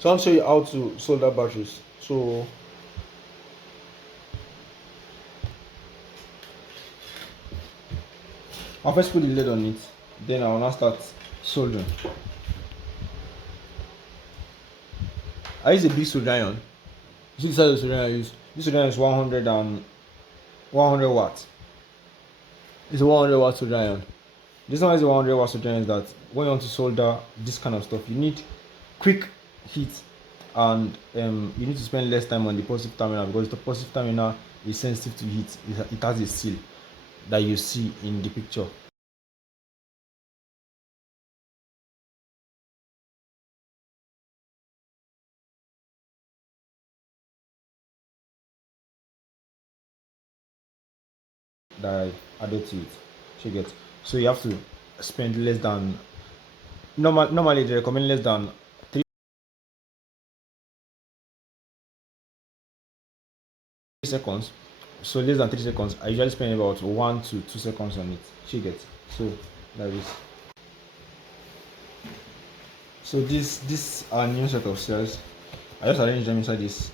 So I'll show you how to solder batteries. So I'll first put the lid on it, then I'll now start soldering. I use a big soldering iron. You see the size of the soldering iron I use? This soldering iron is 100 watts. It's a 100 watt soldering iron. This one is a 100 watt soldering iron is that when you want to solder this kind of stuff, you need quick heat, and you need to spend less time on the positive terminal because the positive terminal is sensitive to heat. It has a seal that you see in the picture. That I added to it. You get. So you have to spend less than normally they recommend less than 3 seconds. So less than 3 seconds. I usually spend about 1 to 2 seconds on it. You get. So that is. So this are new set of cells. I just arrange them inside this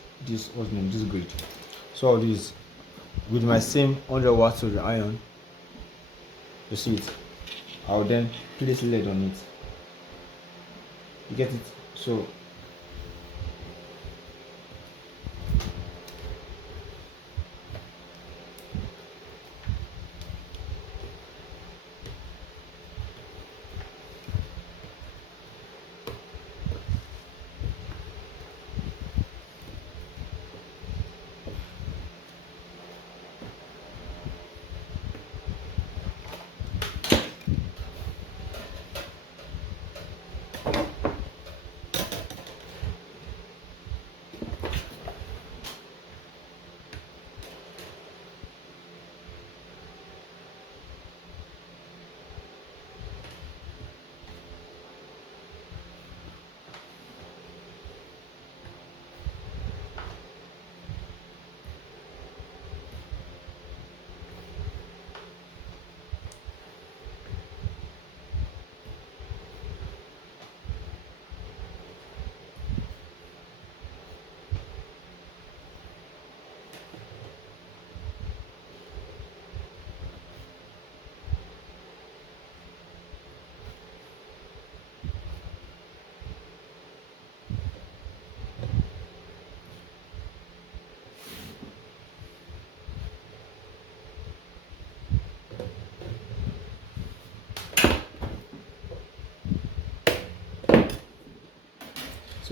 what's name this grid. So all these with my same 100 watts of the iron. You see it. I'll then place lead on it. You get it. So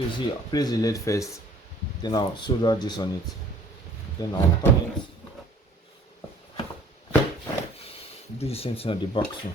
you see, I'll place the lead first, then I'll solder this on it, then I'll turn it. Do the same thing at the back too.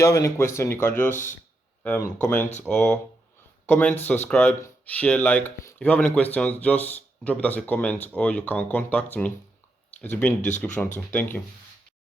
you have any question, you can just comment, subscribe, share, like. If you have any questions, just drop it as a comment, or you can contact me. It will be in the description too. Thank you.